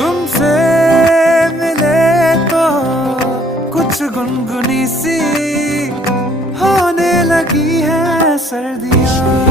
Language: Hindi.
तुमसे मिले तो कुछ गुनगुनी सी होने लगी है सर्दियाँ।